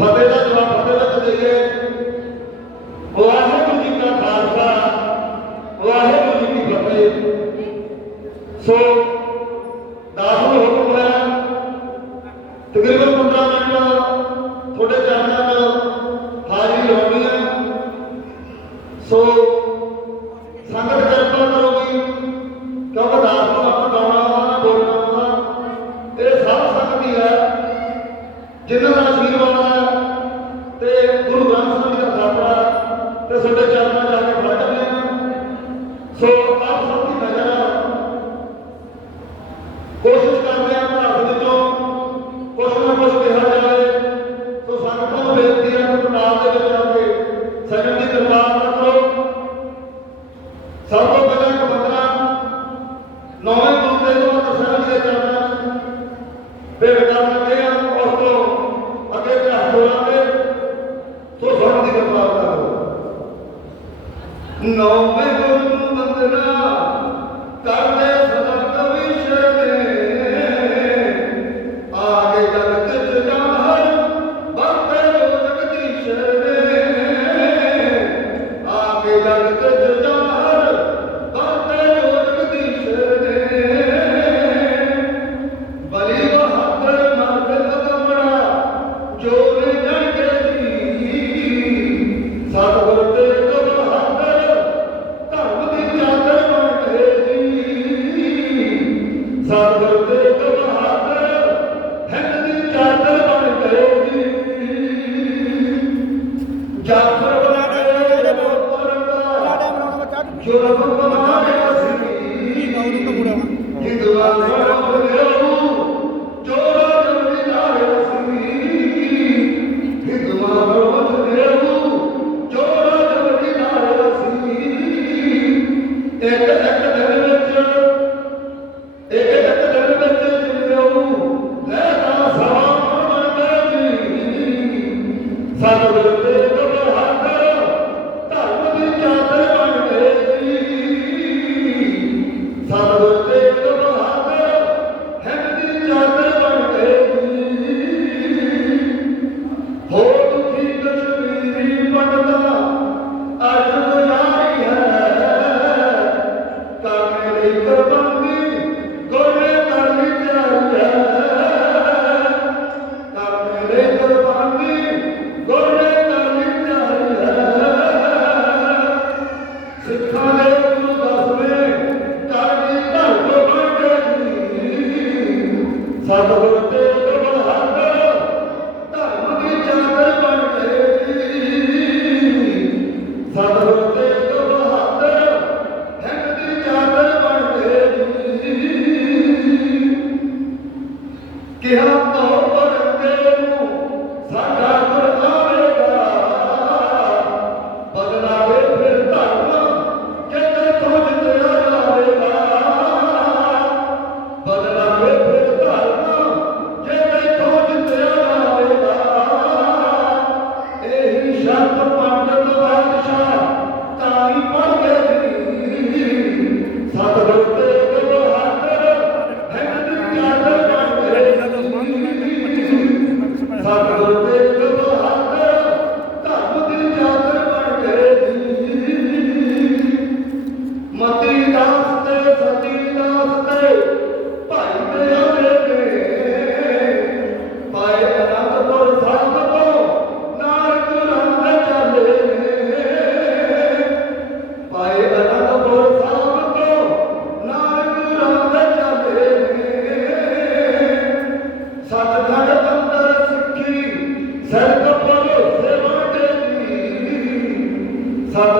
ਫਤਿਹ ਦਾ ਜਵਾਬ ਫਤਿਹ ਦਾ ਦੇਈਏ। ਵਾਹਿਗੁਰੂ ਜੀ ਕਾ ਖਾਲਸਾ, ਵਾਹਿਗੁਰੂ ਜੀ ਕੀ ਫਤਿਹ। ਸੋ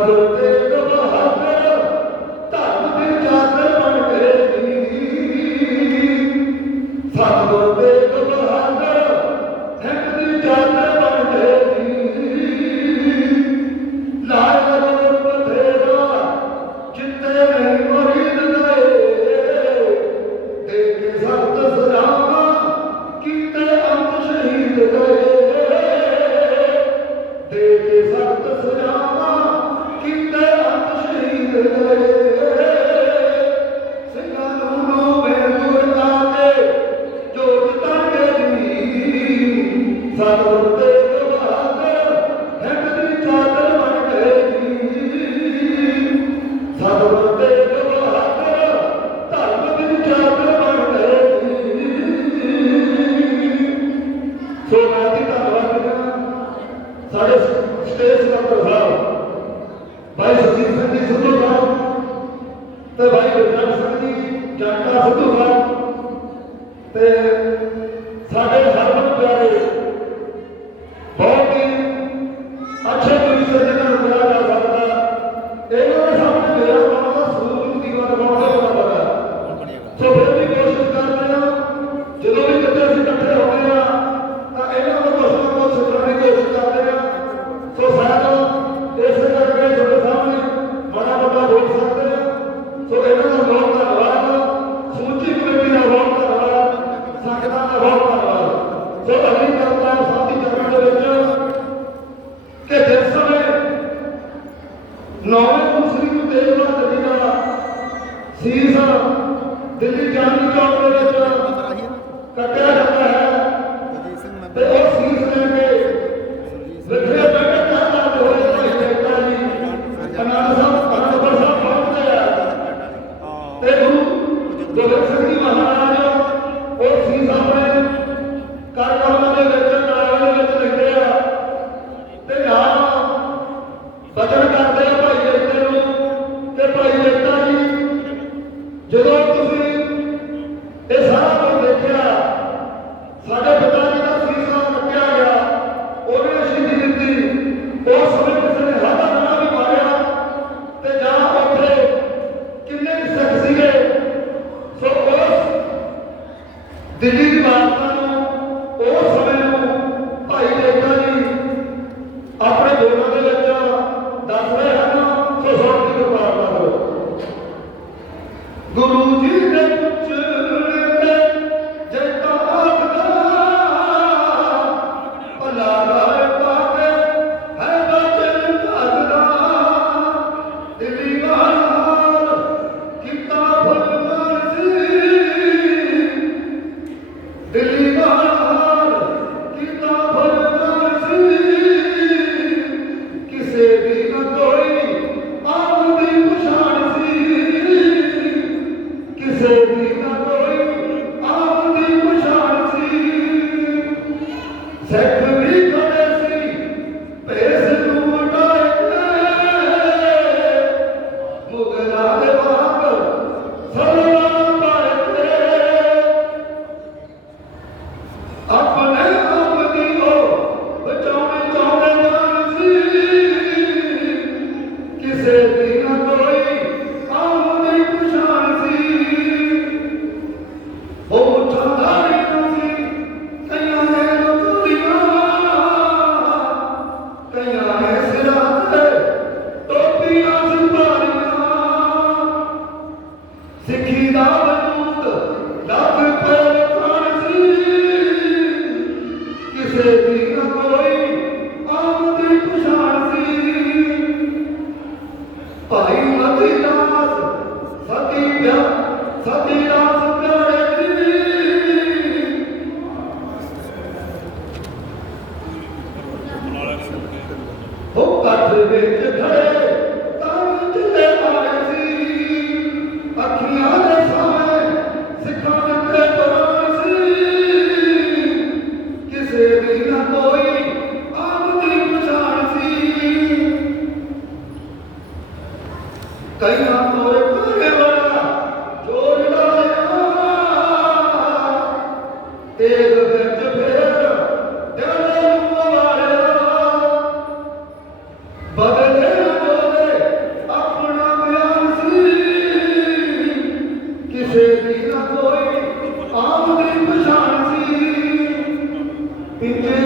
করতে 어? তিনটে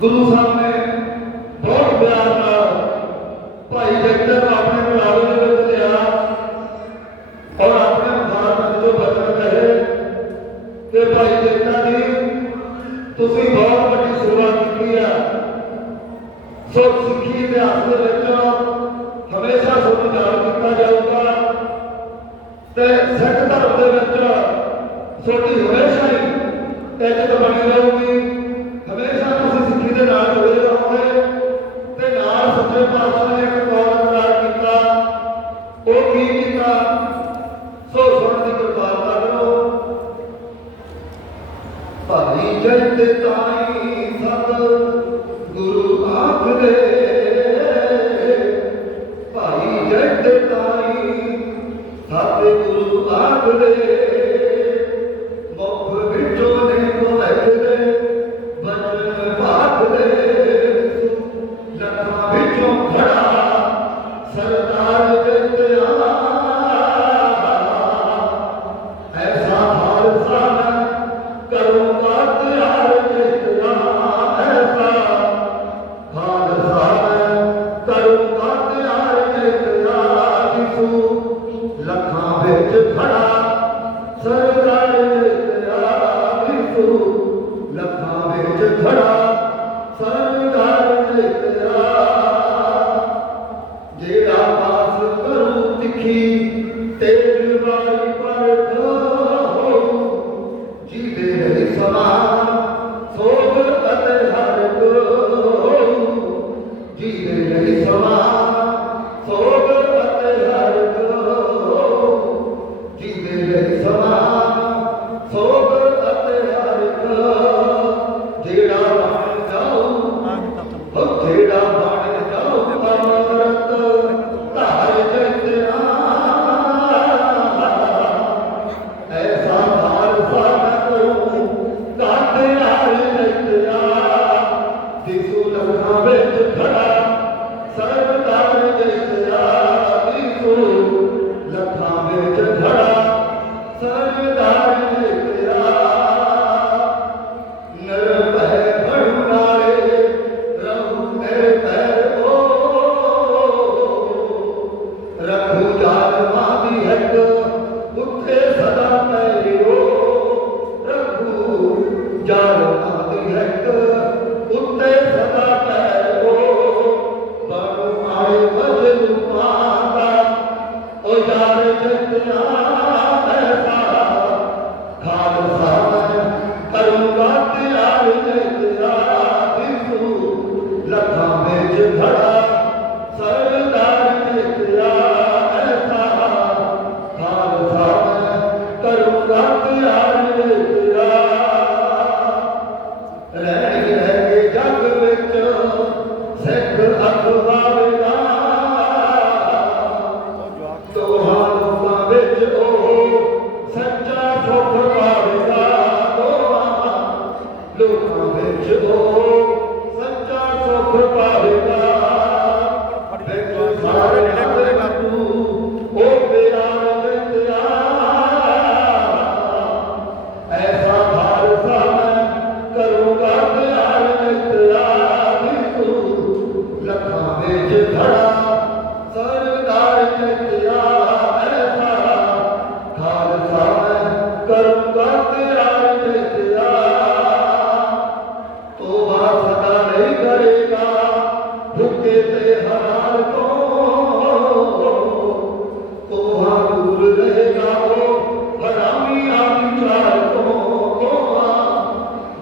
गुरु साहब ਕੀਤਾ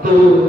Thank you.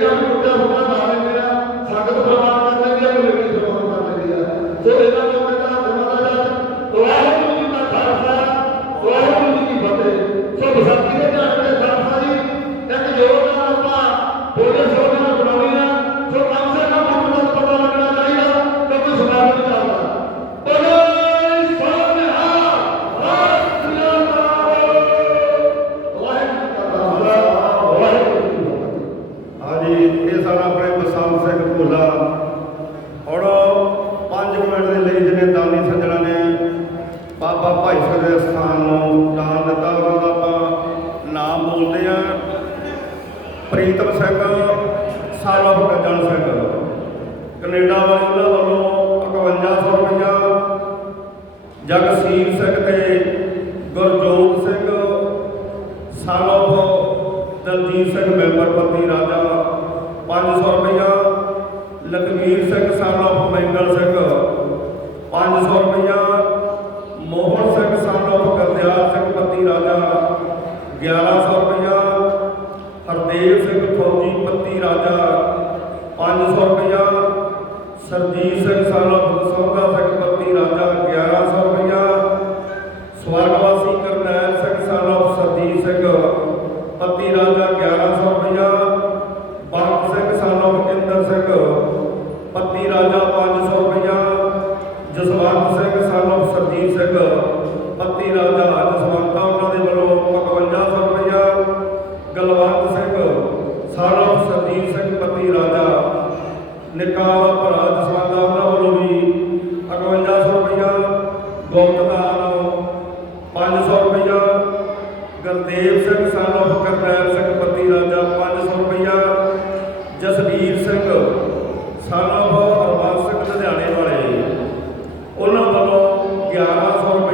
لأنه لو ماذا عليه ਪ੍ਰੀਤਮ ਸਿੰਘ, ਸਾਰਾ ਹੋ ਗਿਆ ਜਨ ਸਿੰਘ ਕੈਨੇਡਾ ਵਾਲੇ ਉਹਨਾਂ ਵੱਲੋਂ 5100 ਰੁਪਇਆ ਜਗਸੀਰ ਸਿੰਘ ਤੇ ਗੁਰਜੋਤ ਸਿੰਘ ਸਾਲੋਪ ਦਲਜੀਤ ਸਿੰਘ, ਮੈਂਬਰ ਪੱਤੀ ਰਾਜਾ 500 ਰੁਪਇਆ ਲਖਵੀਰ ਸਿੰਘ ਸਾਲੋਪ ਮੈਂਗਲ ਸਿੰਘ।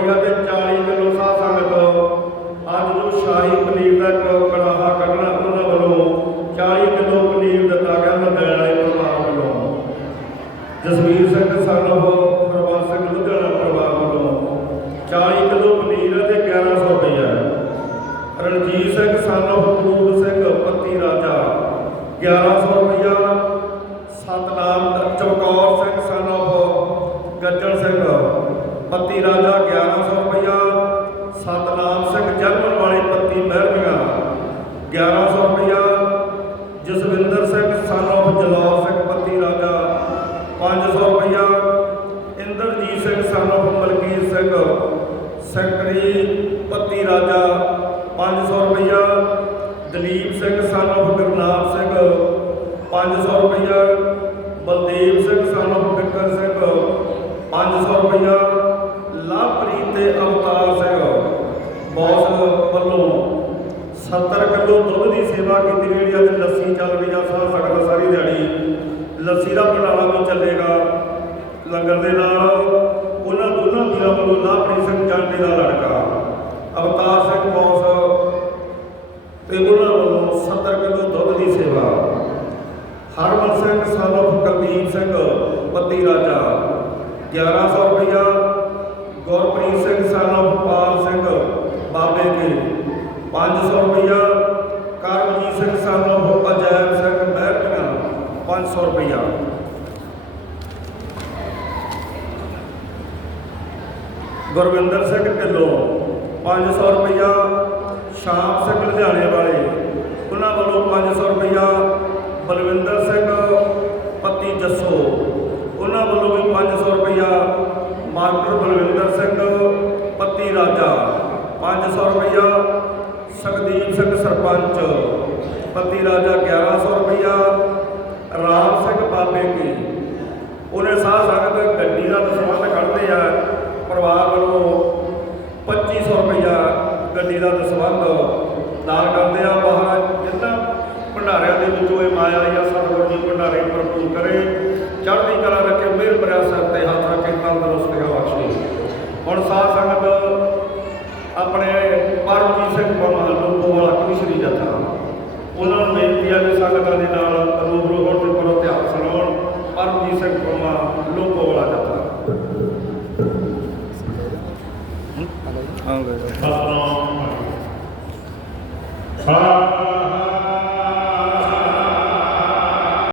অভিভাবক চাওয়া ਸਰਨੋਖ ਮਲਕੀਤ ਸਿੰਘ ਸੈਕਟਰੀ ਪੱਤੀ ਰਾਜਾ 500 ਰੁਪਇਆ ਦਲੀਪ ਸਿੰਘ ਸਰਨੋਖ ਗੁਰਨਾਮ ਸਿੰਘ 500 ਰੁਪਇਆ ਬਲਦੇਵ ਸਿੰਘ ਸਰਨੋਖ ਬਿੱਕਰ ਸਿੰਘ 500 ਰੁਪਇਆ ਲਾਪ੍ਰੀਤ ਤੇ ਅਵਤਾਰ ਸਿੰਘ, ਬੌਸ ਵੱਲੋਂ 70 ਕਿਲੋ ਦੁੱਧ ਦੀ ਸੇਵਾ ਕੀਤੀ, ਜਿਹੜੀ ਅੱਜ ਲੱਸੀ ਚੱਲ ਵੀ ਜਾ ਸਕਦਾ ਸਾਰੀ ਦਿਹਾੜੀ। ਲੱਸੀ ਦਾ ਭੰਡਾਰਾ ਵੀ ਚੱਲੇਗਾ, ਲੰਗਰ ਦੇ ਨਾਲ। ਦੋਨਾਂ ਵੀਰਾਂ ਵੱਲੋਂ ਸਿੰਘ ਜਾਂਡੇ ਦਾ ਲੜਕਾ। ਅਵਤਾਰ ਸਿੰਘ ਬੌਸ ਤੇ ਉਹਨਾਂ ਵੱਲੋਂ 70 ਕਿਲੋ ਦੁੱਧ ਦੀ ਸੇਵਾ। ਹਰਮਨ ਸਿੰਘ ਸਾਲੋਂ ਕੁਲਦੀਪ ਸਿੰਘ ਪੱਤੀ ਰਾਜਾ। 1100 ਰੁਪਇਆ ਗੁਰਪ੍ਰੀਤ ਸਿੰਘ ਸਾਲੋਂ ਪਾਲ ਸਿੰਘ, ਬਾਬੇ ਕੇ। 500 ਰੁਪਇਆ ਕਰਮਜੀਤ ਸਿੰਘ ਸਾਲੋਂ ਅਜੈਬ ਸਿੰਘ ਮਹਿਰਮੀਆਂ 500 ਰੁਪਇਆ ਗੁਰਵਿੰਦਰ ਸਿੰਘ ਢਿੱਲੋਂ 500 ਰੁਪਇਆ ਸ਼ਾਮ ਸਿੰਘ ਲੁਧਿਆਣੇ ਵਾਲੇ। ਉਹਨਾਂ ਵੱਲੋਂ 500 ਰੁਪਇਆ ਬਲਵਿੰਦਰ ਸਿੰਘ ਪਤੀ ਜੱਸੋ। ਉਹਨਾਂ ਵੱਲੋਂ ਵੀ 500 ਰੁਪਇਆ ਮਾਸਟਰ ਬਲਵਿੰਦਰ ਸਿੰਘ ਪਤੀ ਰਾਜਾ। 500 ਰੁਪਇਆ ਸੁਖਦੀਪ ਸਿੰਘ ਸਰਪੰਚ। ਪਤੀ ਰਾਜਾ 1100 ਰੁਪਇਆ ਰਾਮ ਸਿੰਘ ਬਾਬੇ ਕੀ। ਉਹਨੇ